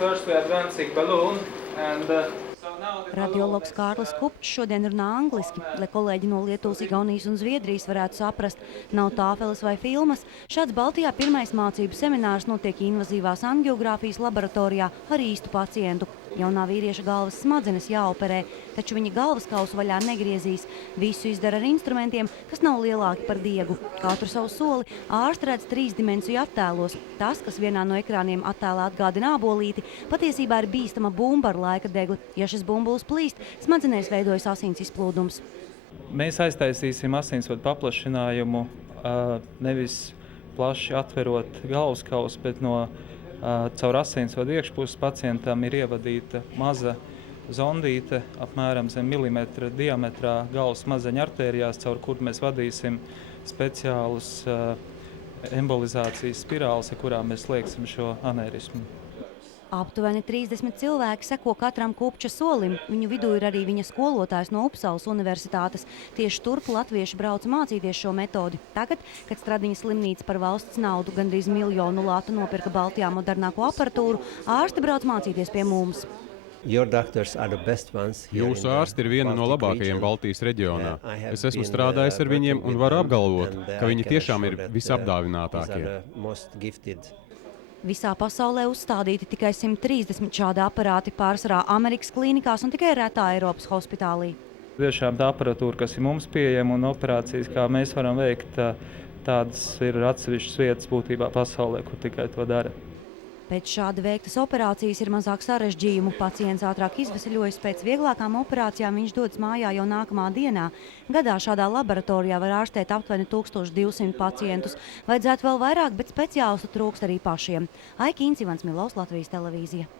first we advancing balloon and Radiologs Kārlis Kupčs šodien runā angliski, lai kolēģi no Lietuvas, Igaunijas un Zviedrijas varētu saprast. Nav tāfeles vai filmas. Šāds Baltijā pirmais mācību seminārs notiek invazīvās angiogrāfijas laboratorijā ar īstu pacientu. Jaunā vīrieša galvas smadzenes jāoperē, taču viņa galvaskausu vaļā negriezīs. Visu izdara ar instrumentiem, kas nav lielāki par diegu. Katru savu soli ārsti redz trīsdimensiju attēlos. Tas, kas vienā no ekrāniem attēlā atgādina ābolīti, patiesībā ir bīstama bumba ar laika degli. Ja šis bumbulis plīst, smadzenēs veidojas asins izplūdums. Mēs aiztaisīsim asinsvadu paplašinājumu, nevis plaši atverot galvaskausu, bet caur asinsvadu iekšpuses pacientam ir ievadīta maza zondīte, apmēram zem milimetra diametrā galvas smadzeņu artērijās, caur kur mēs vadīsim speciālus embolizācijas spirāles, ar kurām mēs slieksim šo anērismu. Aptuveni 30 cilvēki seko katram Kupča solim. Viņu vidū ir arī viņa skolotājs no Upsalas universitātes. Tieši turp latvieši brauc mācīties šo metodi. Tagad, kad Stradiņa slimnīca par valsts naudu gandrīz 1 miljonu latu nopirka Baltijā modernāko aparatūru, ārsti brauc mācīties pie mums. Jūsu ārsti ir viena no labākajiem Baltijas reģionā. Es esmu strādājis ar viņiem un varu apgalvot, ka viņi tiešām ir visapdāvinātākie. Visā pasaulē uzstādīti tikai 130 šādi aparāti, pārsvarā Amerikas klīnikās un tikai retā Eiropas hospitālī. Tiešām tā aparatūra, kas ir mums pieejama un operācijas, kā mēs varam veikt, tādas ir atsevišķas vietas būtībā pasaulē, kur tikai to dara. Pēc šādi veiktas operācijas ir mazāk sarežģījumu. Pacients ātrāk izveseļojas, pēc vieglākām operācijām viņš dodas mājā jau nākamā dienā. Gadā šādā laboratorijā var ārstēt aptuveni 1200 pacientus. Vajadzētu vēl vairāk, bet speciālistu trūkst arī pašiem. Aika Incivans, Milovs, Latvijas televīzija.